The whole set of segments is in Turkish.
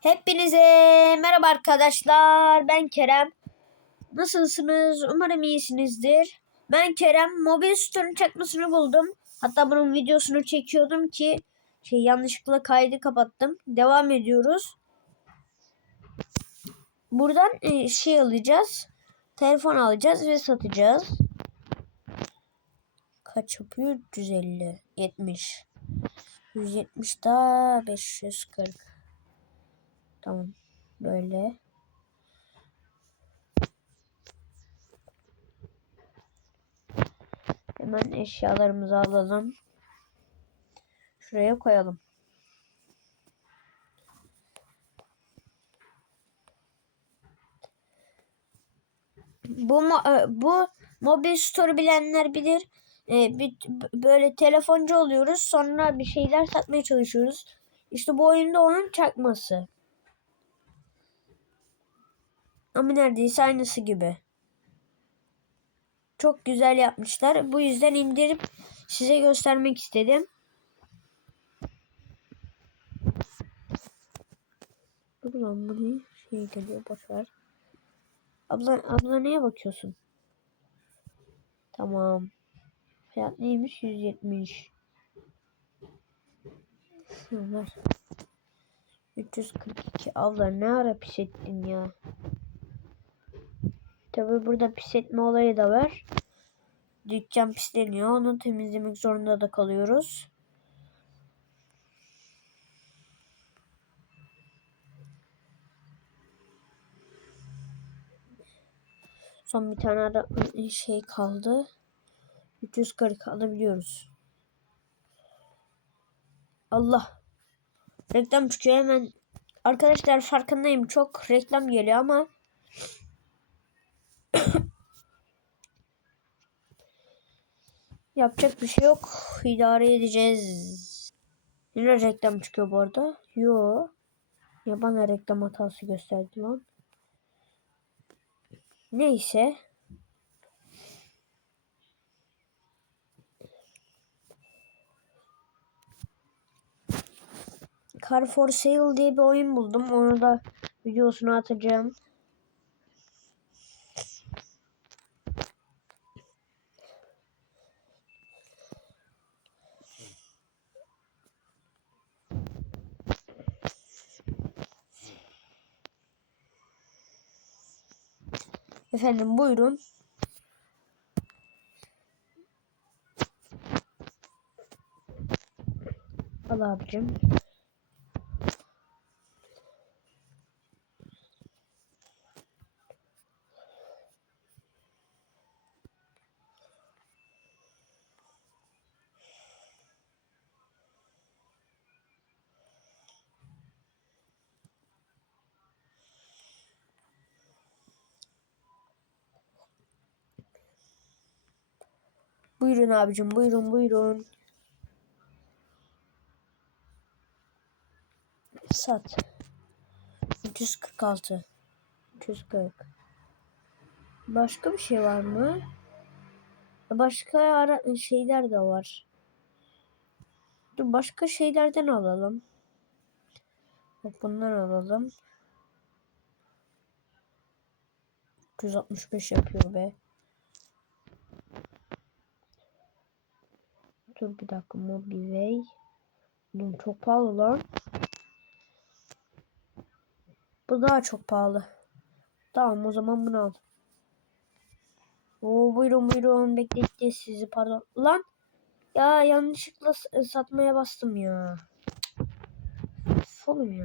Hepinize merhaba arkadaşlar. Ben Kerem. Nasılsınız? Umarım iyisinizdir. Ben Kerem. Mobil Store'un çakmasını buldum. Hatta bunun videosunu çekiyordum ki şey yanlışlıkla kaydı kapattım. Devam ediyoruz. Buradan e, şey alacağız. Telefon alacağız ve satacağız. Kaç yapıyor? 350, 70. 170 daha 540. Tamam. Böyle. Hemen eşyalarımızı alalım. Şuraya koyalım. Bu e, bu mobil store bilenler bilir. E, bir, böyle telefoncu oluyoruz. Sonra bir şeyler satmaya çalışıyoruz. İşte bu oyunda onun çakması. Ama neredeyse aynısı gibi. Çok güzel yapmışlar. Bu yüzden indirip size göstermek istedim. Dur lan bu ne? Şey geliyor boşver. Abla, abla neye bakıyorsun? Tamam. Fiyat neymiş? 170. Şunlar. 342. Abla ne ara pis ettin ya? Tabi burada pis etme olayı da var. Dükkan pisleniyor. Onu temizlemek zorunda da kalıyoruz. Son bir tane ara şey kaldı. 340 alabiliyoruz. Allah. Reklam çıkıyor hemen. Arkadaşlar farkındayım. Çok reklam geliyor ama Yapacak bir şey yok. İdare edeceğiz. Yine reklam çıkıyor bu arada. Yo. Ya bana reklam hatası gösterdi lan. Neyse. Car for Sale diye bir oyun buldum. Onu da videosunu atacağım. Efendim buyurun. Al abicim. Buyurun abicim buyurun buyurun. Sat. 346. 340. Başka bir şey var mı? Başka ara şeyler de var. Dur başka şeylerden alalım. Bak bundan alalım. 365 yapıyor be. Dur bir dakika Mobileway. Bunun çok pahalı lan. Bu daha çok pahalı. Tamam o zaman bunu al. Oo buyurun buyurun bekletti sizi pardon. Lan ya yanlışlıkla satmaya bastım ya. Oğlum ya.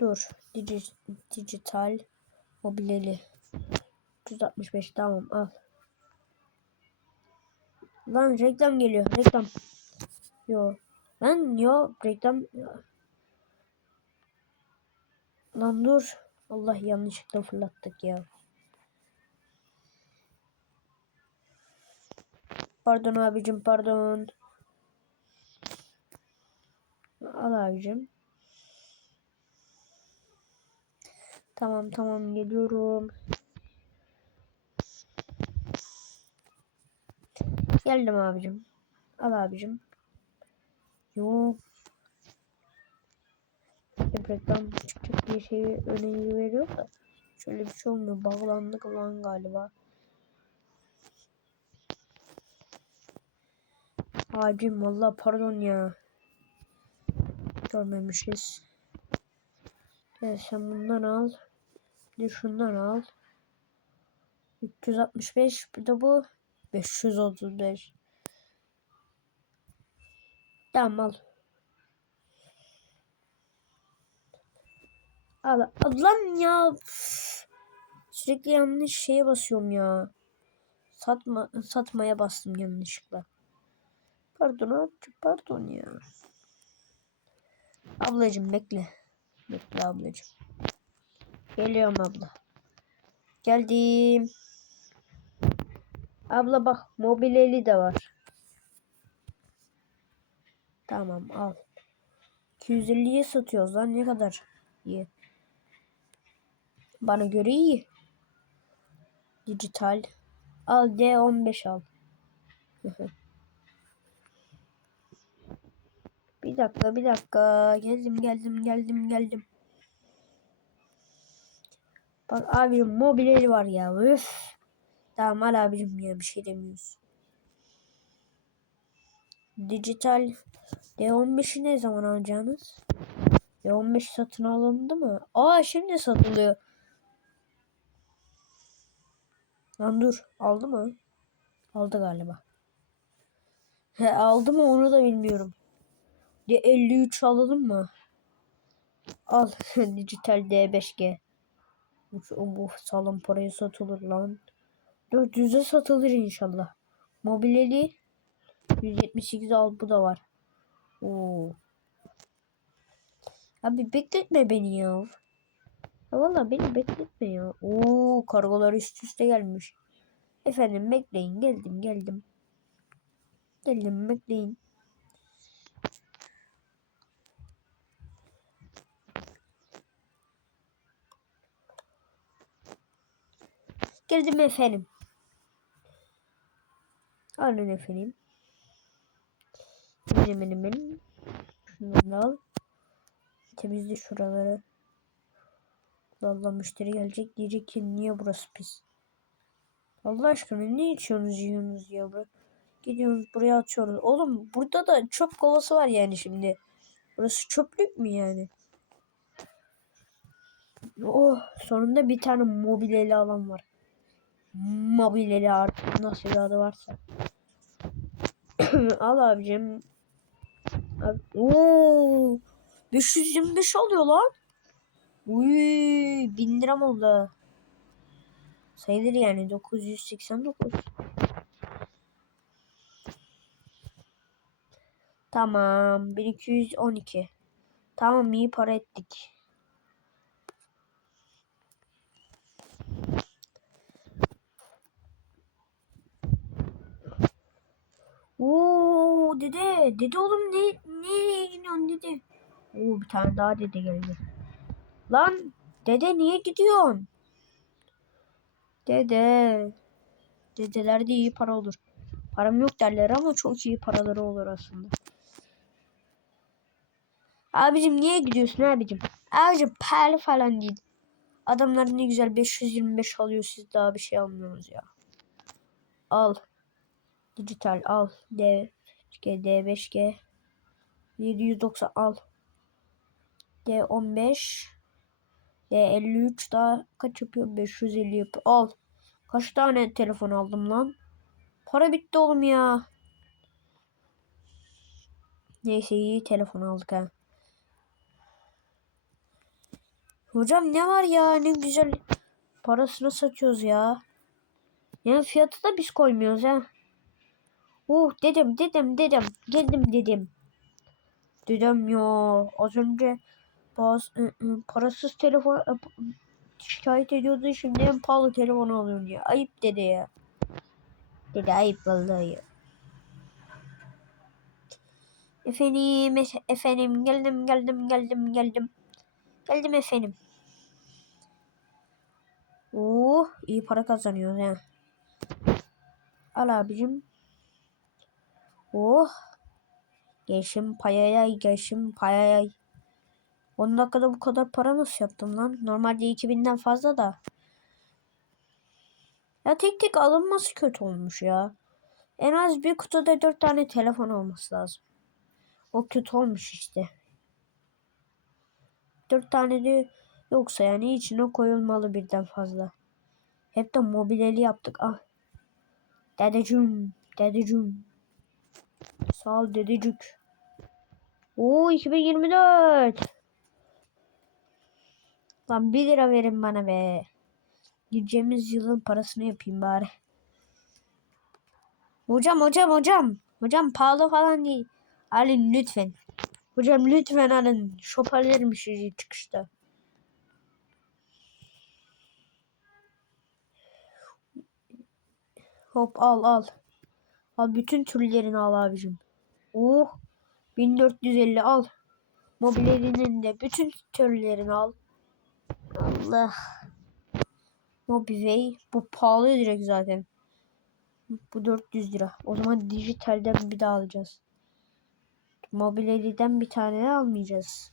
Dur. Digi, dijital mobileli. 365 tamam al. Lan reklam geliyor. Reklam. Yo. Lan yo reklam. Lan dur. Allah yanlışlıkla fırlattık ya. Pardon abicim pardon. Al abicim. Tamam tamam geliyorum. Geldim abicim. Al abicim. Yok. Hep reklam çıkacak diye şeyi öneri veriyor da. Şöyle bir şey olmuyor. Bağlandık lan galiba. Abim valla pardon ya. Görmemişiz. Evet sen bundan al. De şundan al. 365 bir de bu 535. Tamam al. Al, lan ya. Sürekli yanlış şeye basıyorum ya. Satma satmaya bastım yanlışlıkla. Pardon abicim pardon ya. Ablacım bekle. Bekle ablacım. Geliyorum abla. Geldim. Abla bak mobileli de var. Tamam al. 250'ye satıyoruz lan ne kadar iyi. Bana göre iyi. Dijital. Al D15 al. bir dakika bir dakika. Geldim geldim geldim geldim. Bak abim mobileli var ya. Üf. Tamam al abicim ya bir şey demiyoruz. Dijital D15'i ne zaman alacaksınız? D15 satın alındı mı? Aa şimdi satılıyor. Lan dur aldı mı? Aldı galiba. He aldı mı onu da bilmiyorum. D53 alalım mı? Al dijital D5G. Bu, bu salon paraya satılır lan. 400'e satılır inşallah. Mobileli 178 al bu da var. Oo. Abi bekletme beni ya. Ya valla beni bekletme ya. Oo kargolar üst üste gelmiş. Efendim bekleyin geldim geldim. Geldim bekleyin. Geldim efendim. Alın efendim. Benim benim benim. Şunları al. Temizle şuraları. Allah müşteri gelecek diyecek ki niye burası pis. Allah aşkına ne içiyorsunuz yiyorsunuz ya bro. Gidiyoruz buraya atıyoruz. Oğlum burada da çöp kovası var yani şimdi. Burası çöplük mü yani? Oh sonunda bir tane mobileli alan var. Mobileli artık nasıl bir adı varsa. Al abicim. Abi, oo, 525 alıyor lan. Uy, 1000 liram oldu. Sayılır yani 989. Tamam 1212. Tamam iyi para ettik. Oo dede, dede oğlum ne ne gidiyorsun dede? Oo bir tane daha dede geldi. Lan dede niye gidiyorsun? Dede. Dedelerde iyi para olur. Param yok derler ama çok iyi paraları olur aslında. Abicim niye gidiyorsun abicim? Abicim pahalı falan değil. Adamlar ne güzel 525 alıyor siz daha bir şey almıyorsunuz ya. Al. Dijital al. D D5G 790 al. D15 D53 daha kaç yapıyor? 550 yapıyor. Al. Kaç tane telefon aldım lan? Para bitti oğlum ya. Neyse iyi telefon aldık ha. Hocam ne var ya ne güzel parasını satıyoruz ya. Yani fiyatı da biz koymuyoruz ha. Uh dedim dedim dedim geldim dedim. Dedim ya az önce bazı ı, ı, parasız telefon ı, şikayet ediyordu şimdi en pahalı telefon alıyorum diye. Ayıp dede ya. Dede ayıp vallahi ya. Efendim, efe- efendim geldim geldim geldim geldim. Geldim efendim. Oo, iyi para kazanıyoruz ha. Al abicim. Oh. Geçim payaya, geçim payaya. 10 dakikada bu kadar para nasıl yaptım lan? Normalde 2000'den fazla da. Ya tek tek alınması kötü olmuş ya. En az bir kutuda 4 tane telefon olması lazım. O kötü olmuş işte. 4 tane de yoksa yani içine koyulmalı birden fazla. Hep de mobileli yaptık. Ah. Dedeciğim, dedeciğim. Sağ ol dedecik. Oo 2024. Lan 1 lira verin bana be. Gireceğimiz yılın parasını yapayım bari. Hocam hocam hocam. Hocam pahalı falan değil. Alın lütfen. Hocam lütfen alın. Şopallerim şey çıkışta. Hop al al. Al bütün türlerini al abicim. Oh 1450 al. Mobilyelinin de bütün türlerini al. Allah. Mobivey. Bu pahalı direkt zaten. Bu 400 lira. O zaman dijitalden bir daha alacağız. Mobilyeliden bir tane almayacağız.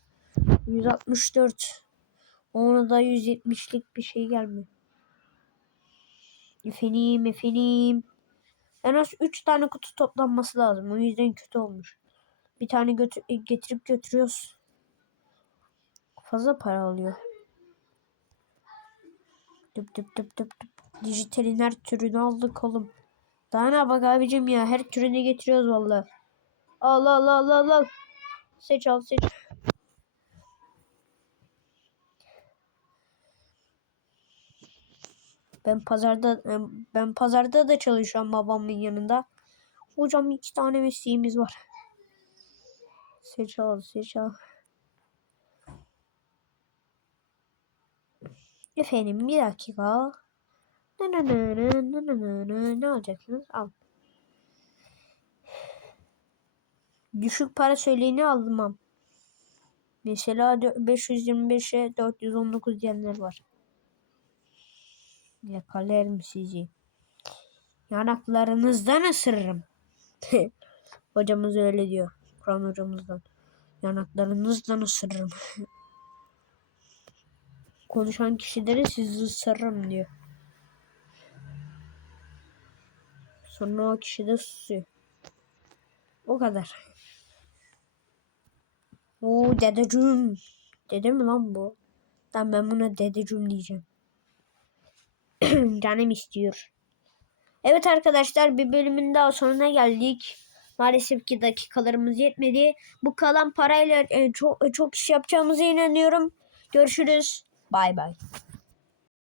164. Ona da 170'lik bir şey gelmiyor. Efendim efendim. En az 3 tane kutu toplanması lazım. O yüzden kötü olmuş. Bir tane götür getirip götürüyoruz. Fazla para alıyor. Dıp dıp dıp dıp dıp. Dijitalin her türünü aldık oğlum. Daha ne bak abicim ya. Her türünü getiriyoruz valla. Al al al al al. Seç al seç. Ben pazarda e, ben pazarda da çalışıyorum babamın yanında. Hocam iki tane mesleğimiz var. Seç al, seç al. Efendim bir dakika. Ne ne ne ne ne ne ne ne alacaksınız? Al. Düşük para söyleyeni almam. Mesela 525'e 419 diyenler var. Yakalarım sizi. Yanaklarınızdan ısırırım. Hocamız öyle diyor. Kur'an hocamızdan. Yanaklarınızdan ısırırım. Konuşan kişileri sizi ısırırım diyor. Sonra o kişi de susuyor. O kadar. Oo dedeciğim. Dede mi lan bu? Tamam ben buna dedeciğim diyeceğim. Canım istiyor. Evet arkadaşlar bir bölümün daha sonuna geldik. Maalesef ki dakikalarımız yetmedi. Bu kalan parayla e, çok, çok iş yapacağımıza inanıyorum. Görüşürüz. Bay bay.